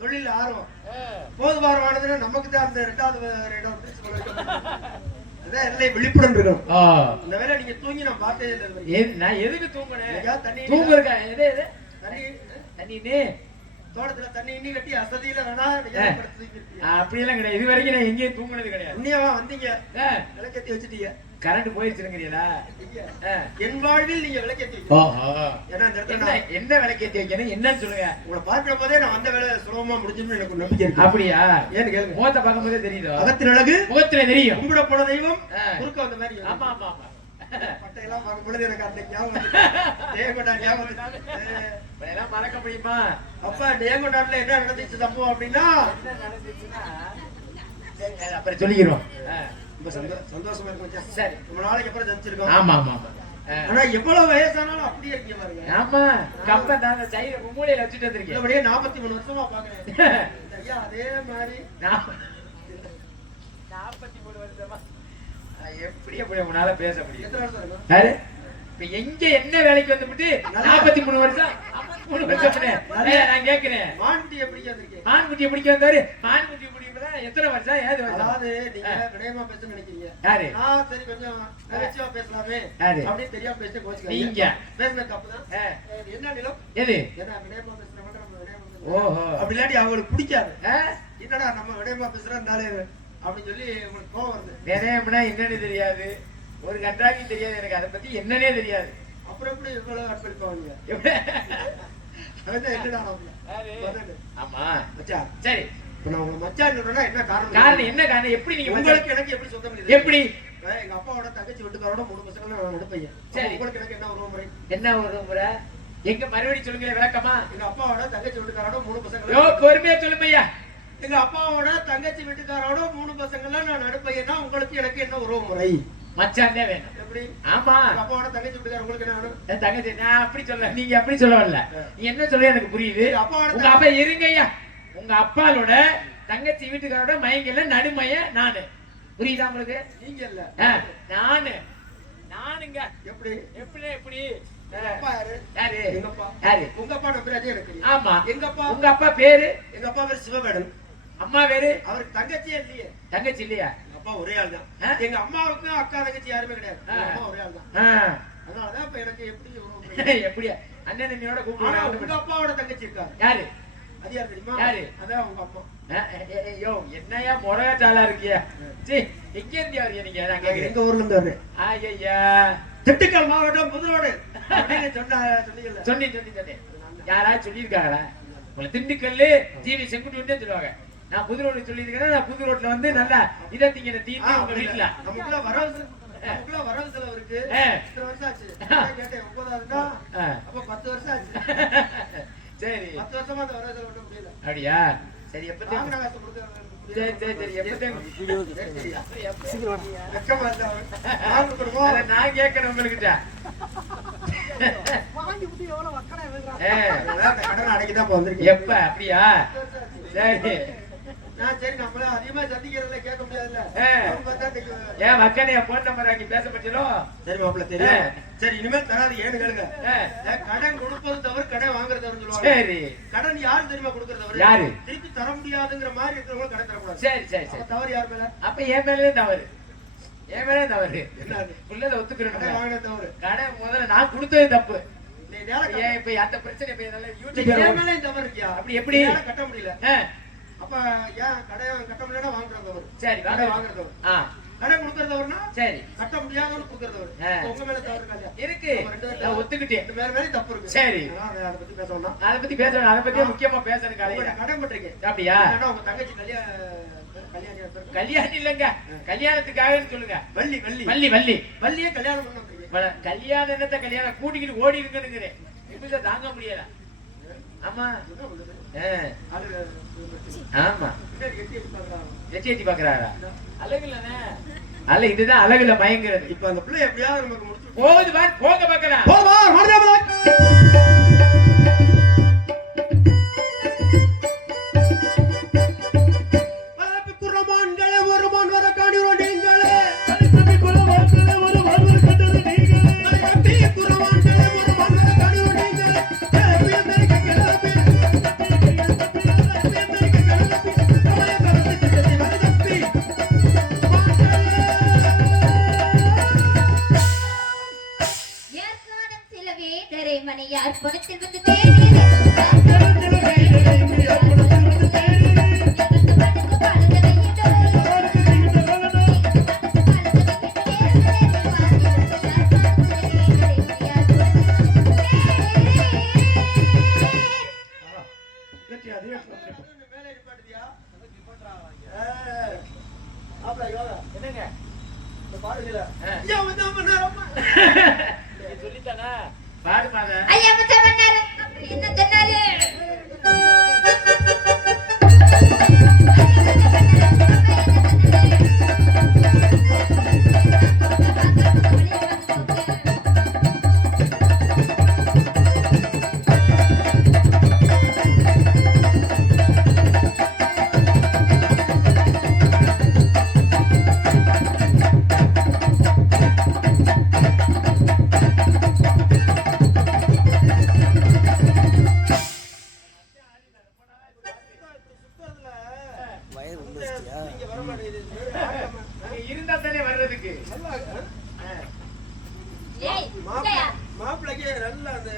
தொழில் ஆர்வம் போதுமானதுன்னா நமக்கு தான் அந்த ரெண்டாவது இடம் விழிப்புடன் இருக்கணும். இந்த வேலை நீங்க தூங்கி நான் பார்த்ததே இல்லை. நான் எதுக்கு தூங்குனேன்? தண்ணி தூங்க இருக்கா? தண்ணி தண்ணி தோட்டத்துல தண்ணி இன்னி கட்டி அசதியில வேணா அப்படி எல்லாம் கிடையாது. இது வரைக்கும் நான் எங்கேயும் தூங்குனது கிடையாது. உண்மையாவா வந்தீங்க விளக்கேத்தி வச்சுட்டீங்க? கரண்ட் போயிருச்சுங்கிறீங்களா? என் வாழ்வில் நீங்க விளக்கேத்தி என்ன விளக்கேத்தி வைக்கணும் என்னன்னு சொல்லுங்க. உங்களை பார்க்கிற போதே நான் அந்த வேலை சுலபமா முடிஞ்சுன்னு எனக்கு ஒரு நம்பிக்கை இருக்கு. அப்படியா? ஏன்னு கேளுங்க. முகத்தை பார்க்கும் போதே தெரியுதோ? அகத்தின் அழகு முகத்துல தெரியும். கும்பிட போன தெய்வம் குறுக்க வந்த மாதிரி. ஆமா ஆமா ஆமா. பட்டையெல்லாம் பார்க்கும் பொழுது எனக்கு அந்த ஞாபகம் தேவகொண்டா ஞாபகம் மறக்க முடியுமா? அப்ப தேவகொண்டாட்ல என்ன நடந்துச்சு சம்பவம் அப்படின்னா அப்புறம் சொல்லிக்கிறோம். ரொம்ப சந்தோஷமா இருக்கும். சரி, ரொம்ப நாளைக்கு அப்புறம் சந்திச்சிருக்கோம். ஆமா ஆமா ஆமா. ஆனா எவ்வளவு வயசானாலும் அப்படியே இருக்கீங்க பாருங்க. ஆமா, கம்ப நான் சைடுல மூலையில வச்சுட்டு வந்திருக்கேன். அப்படியே 43 வருஷமா பாக்குறேன். ஐயா அதே மாதிரி 43 வருஷமா எப்படி அப்படி உன்னால பேச முடியும்? எத்தனை வருஷம் இருக்கும்? இப்ப எங்க என்ன வேலைக்கு வந்துட்டு 43 வருஷம் 53 வருஷம் நான் கேக்குறேன். மான்குட்டியை பிடிக்க வந்திருக்கேன். மான்குட்டியை பிடிக்க வந்தாரு. மான்குட்டியை பிடிக்கிறதா எத்தனை வருஷம்? ஏது வருஷம்? அதாவது நீங்க விடயமா பேச நினைக்கிறீங்க. யாரு? நான் சரி கொஞ்சம் நகைச்சுவா பேசலாமே அப்படியே தெரியாம பேச கோச்சுக்க. நீங்க பேசுன தப்புதான். என்ன நிலம்? எது? ஏன்னா விடயமா பேசுற மட்டும் நம்ம விடயமா ஓஹோ, அப்படி இல்லாட்டி அவங்களுக்கு பிடிக்காது. என்னடா நம்ம விடயமா பேசுறோம்னாலே அப்படின்னு சொல்லி உங்களுக்கு கோவம் வருது. விடயம்னா என்னன்னு தெரியாது, ஒரு கண்டாக்கி தெரியாது எனக்கு, அதை பத்தி என்னன்னே தெரியாது. அப்புறம் எப்படி இவ்வளவு அர்ப்பணிப்பாங்க? ஆமா மச்சான். சரி, இப்ப நான் உங்க மச்சான் சொல்றேன்னா என்ன காரணம்? காரணம் என்ன காரணம்? எப்படி நீங்க உங்களுக்கு எனக்கு எப்படி சொந்த முடியுது? எப்படி? எங்க அப்பாவோட தங்கச்சி வீட்டுக்காரோட 3 பசங்க நான் எடுப்பேன். சரி, உங்களுக்கு எனக்கு என்ன ஒரு முறை? என்ன ஒரு முறை? எங்க மறுபடியும் சொல்லுங்க விளக்கமா. எங்க அப்பாவோட தங்கச்சி வீட்டுக்காரோட 3 பசங்க. யோ பொறுமையா சொல்லுமையா. எங்க அப்பாவோட தங்கச்சி வீட்டுக்காரோட 3 பசங்கல நான் நடுப்பையனா உங்களுக்கு எனக்கு என்ன உறவு முறை? மச்சானே வேணும். எப்படி? ஆமா, எங்க அப்பாவோட தங்கச்சி வீட்டுக்கார உங்களுக்கு என்ன வேணும்? தங்கச்சி. நான் அப்படி சொல்ல, நீங்க அப்படி சொல்ல வரல. நீ என்ன சொல்ல எனக்கு புரியுது. உங்க அப்பா இருங்கய்யா, உங்க அப்பாவோட தங்கச்சி வீட்டுக்காரோட மயங்கல நடுமைய நானு. புரியுதா உங்களுக்கு? நீங்க இல்ல நானு. நானுங்க. எப்படி? எப்படி? எப்படி? அப்பா யாரு? யாரு? எங்க அப்பா. யாரு? உங்க அப்பா நம்பராஜே எனக்கு. ஆமா. எங்க அப்பா. உங்க அப்பா பேரு? எங்க அப்பா பேரு சிவவேடன். அம்மா பேரு? அவருக்கு தங்கச்சியே இல்லையே. தங்கச்சி இல்லையா? அப்பா ஒரே ஆள் தான். எங்க அம்மாவுக்கு அக்கா தங்கச்சி யாருமே கிடையாது. அம்மா ஒரே ஆள் தான். அதனாலதான் இப்ப எனக்கு எப்படி எப்படியா அண்ணன் என்னோட கூப்பிடுறாங்க. உங்க அப்பாவோட தங்கச்சி இருக்கா? யாரு? அது யாரு தெரியுமா? யாரு? அதான் உங்க அம்மா. யோ என்னையா முறகாட்டாளா இருக்கியா? சரி, எங்க இருந்து வரீங்க நீங்க? நாங்க எங்க ஊர்ல இருந்து வரேன். ஐயா, திண்டுக்கல் மாவட்டம் புதுரோடு சொன்னீங்கல்ல. சொன்னேன். யாராவது சொல்லியிருக்காங்களா? உங்களை திண்டுக்கல்லு ஜீவி செங்குட்டு சொல்லுவாங்க. நான் புது ரோடு சொல்லியிருக்கேன். நான் புது ரோட்ல வந்து நல்லா இதை திங்கிற தீர்த்து உங்க வீட்டுல நமக்குள்ள வரவு செலவு இருக்கு. 10 வருஷம் ஆச்சு கேட்டேன். 9ஆவதுன்னா அப்ப 10 வருஷம் ஆச்சு. சரி, 10 வருஷமா அந்த வரவு செலவு முடியல. அப்படியா? சரி, எப்ப நான் கேட்கறேன் உங்ககிட்ட. எப்ப? அப்படியா? சரி சரி, நம்மள அதிகமா சந்திக்கிறதுல கேட்க முடியாதுல்ல. ஏன் மக்களைய போன் நம்பர் வாங்கி பேச பற்றியோ? சரி மாப்பிள்ள, தெரியும். சரி, இனிமேல் தராது. ஏன்னு கேளுங்க. கடன் கொடுப்பது தவிர கடன் வாங்குறது தவிர சொல்லுவாங்க. சரி, கடன் யாரு தெரியுமா கொடுக்கறது தவிர? யாரு? திருப்பி தர முடியாதுங்கிற மாதிரி இருக்கிறவங்க கடன் தரக்கூடாது. சரி சரி சரி. தவறு யார் மேல? அப்ப என் மேலே தவறு. என் மேலே தவறு. என்னது? உள்ளத ஒத்துக்கிறேன். வாங்கின தவறு. கடன் முதல்ல நான் கொடுத்தது தப்பு. இப்ப அந்த பிரச்சனை தவறு இருக்கியா? அப்படி எப்படி கட்ட முடியல? அப்ப ஏன் கடன் கட்ட முடியல? வாங்குறது தவறு. சரி, வாங்குறது கடன் கொடுக்கறது தவறுனா? சரி, கட்ட முடியாதவங்க கொடுக்கறது தவறு. உங்க மேல தவறு இருக்காது. இருக்கு, நான் ஒத்துக்கிட்டேன். ரெண்டு பேர் மேலயும் தப்பு இருக்கு. சரி, அதை பத்தி பேசணும். அதை பத்தி முக்கியமா பேசணும். காலையில கடன் பண்றீங்க. அப்படியா? உங்க தங்கச்சி கல்யாணம் இல்லங்க, கல்யாணத்துக்காக சொல்லுங்க. வள்ளி வள்ளி வள்ளி வள்ளி வள்ளியே கல்யாணம் பண்ண கல்யாணம் என்னத்த கல்யாணம் கூட்டிக்கிட்டு ஓடி இருக்குன்னு இப்ப தாங்க முடியல. ஆமா ஆமா, எட்டி பாக்குறாரா? அழகு இல்லனே, அல்ல இதுதான் அழகுல மயங்கிறது. இப்ப அந்த பிள்ளை எப்படியாவது நமக்கு முடிச்சு போகுது பாரு, போங்க பாக்கலாம். அதே மேலே நிப்பாட்டுதியா ஆப்ல யோகா என்னங்க இந்த பாடுகல சொல்லித்தானா பாடு மாத ஐயா மச்ச பண்ணாரு அப்படி என்ன சொன்னாரு இருந்தா தானே வர்றதுக்கு மாப்பிள்ளைக்கு நல்லா அந்த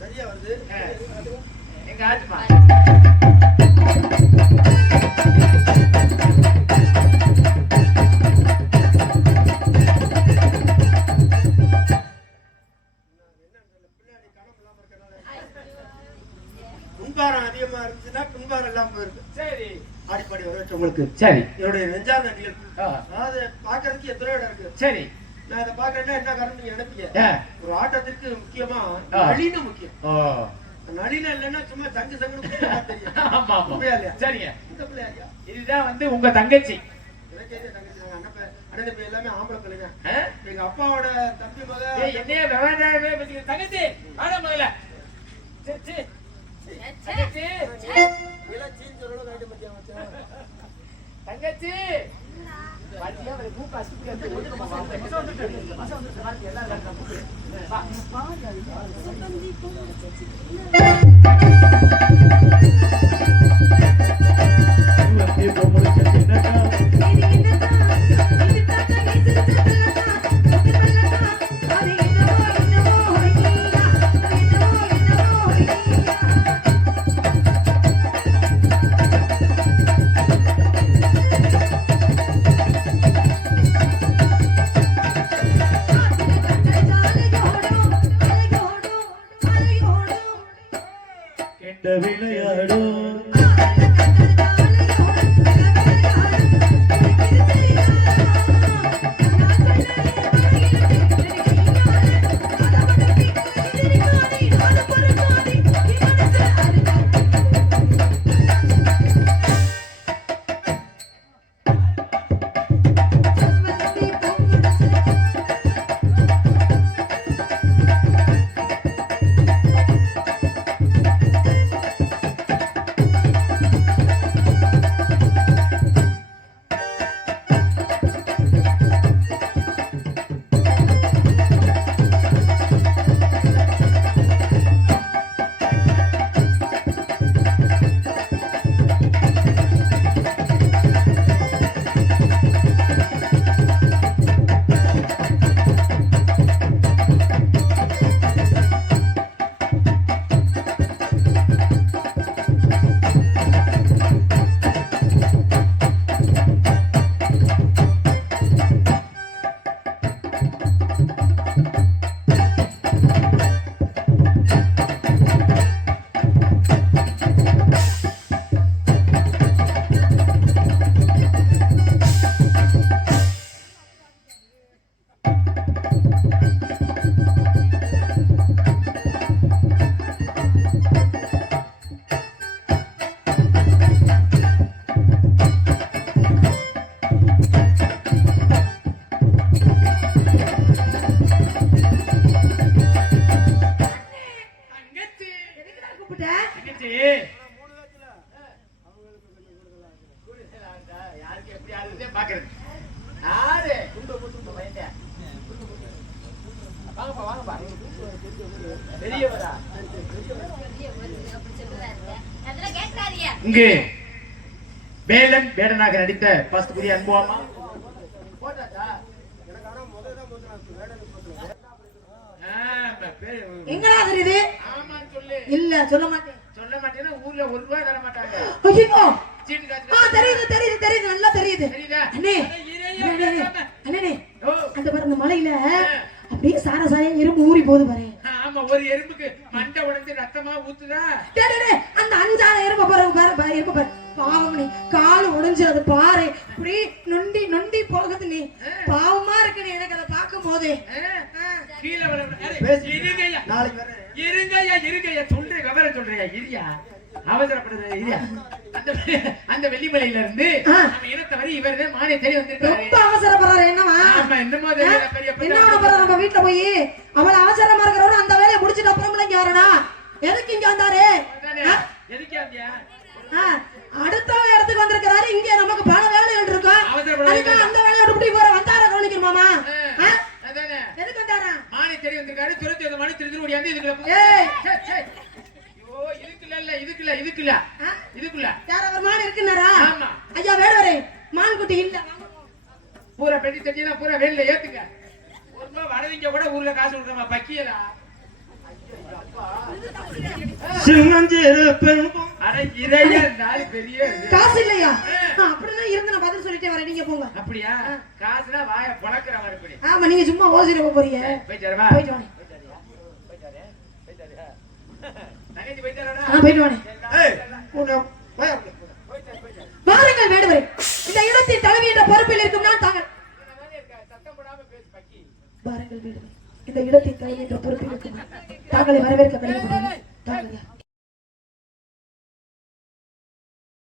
சரியா வருது எங்க ஆச்சுமா முன்பாரம் அதிகமா இருந்துச்சுன்னா பின்பாரம் இல்லாம போயிருக்கு. சரி ஆடிப்பாடி வரவேற்ற உங்களுக்கு சரி என்னுடைய நெஞ்சார்ந்த நிகழ்வு. அதாவது பாக்குறதுக்கு எத்தனை இடம் இருக்கு. சரி நான் இதை பாக்குறேன்னா என்ன காரணம் நீங்க நினைப்பீங்க. ஒரு ஆட்டத்திற்கு முக்கியமா நளினம் முக்கியம். நளினம் இல்லைன்னா சும்மா சங்கு சங்கு தெரியும். ஆமா ஆமா சரிங்க. இந்த பிள்ளையா இதுதான் வந்து உங்க தங்கச்சி. அண்ணன் எல்லாமே ஆம்பளை பிள்ளைங்க. எங்க அப்பாவோட தம்பி மக என்னைய விவகாரமே பத்தி தங்கச்சி வாடா முதல்ல தங்கச்சி தங்கச்சி பாத்தியா ஒரு பூ காசுக்கு யாருக்கு எப்படி ஆகுது பாக்குறது யாரு வாங்கப்பா வாங்கப்பா பெரியவரா இங்கு வேலன் வேடனாக நடித்த பஸ்ட் புதிய அனுபவமா போட்டாச்சா எங்கடா தெரியுது இல்ல சொல்ல மாட்டேன் சொல்ல மாட்டேன்னா ஊர்ல ஒரு ரூபாய் தர மாட்டாங்க ஐயோ தெரியுது தெரியுது தெரியுது நல்லா தெரியுது அண்ணே அண்ணே அந்த பாரு அந்த மலையில அப்படியே சார சாரையா எறும்பு ஊறி போகுது பாரு ஆமா ஒரு எறும்புக்கு மண்டை உடைஞ்சு ரத்தமா ஊத்துதா அந்த 5-6 அந்த வெள்ளிமலையில இருந்து நம்ம இனத்தவரை இவரே மானை தேடி வந்திருக்காரு. ரொம்ப அவசரப்படுறாரு என்னவா? ஆமா என்னமோ தெரியல பெரிய என்ன பண்ண போறாரு? நம்ம வீட்டுல போய் அவள அவசரமா இருக்கிறவரு அந்த வேலையை முடிச்சிட்டு அப்புறம்ல இங்க வரணும். எதுக்கு இங்க வந்தாரு? எதுக்கு வந்தியா? அடுத்த இடத்துக்கு வந்திருக்காரு. இங்க நமக்கு பல வேலைகள் இருக்கும். அதுக்கு அந்த வேலையை விட்டு போற வந்தார கவனிக்கணும் மாமா. அதானே எதுக்கு வந்தாரா? மானை தேடி வந்திருக்காரு. துரத்தி அந்த மணி திருத்தி ஓடியாந்து இதுக்குள்ள ஏய் இதுக்குள்ள யார் அவர் மான் இருக்குனாரா? ஆமா ஐயா வேடவரே மான் குட்டி இல்ல பூரா பெட்டி தட்டினா பூரா வெளியில ஏத்துங்க. ஒருமா வடவிங்க கூட ஊர்ல காசு கொடுக்கறமா பக்கியலா. சின்னஞ்சிறு பெண் அட இறையா நாலு பெரிய காசு இல்லையா? அப்படினா இருந்து நான் பதில் சொல்லிட்டே வரேன். நீங்க போங்க. அப்படியா? காசுனா வாய பொளக்குற மாதிரி இப்படி. ஆமா நீங்க சும்மா ஓசிர போறீங்க. போய் வரவா? போய் வாங்க. தங்கச்சி போய் வரடா. போய் வாங்க. ஏய் போடா போய் வாருங்கள் வேடவரே. இந்த இடத்தின் தலைவி என்ற பொறுப்பில் இருக்கும் நான் தாங்கள். சத்தம் போடாம பேசு பக்கி. வாருங்கள் வேடவரே. இந்த இடத்தின் தலைவி என்ற பொறுப்பில் இருக்கும் தாங்களை வரவேற்க கடமைப்பட்டேன். தாங்கள்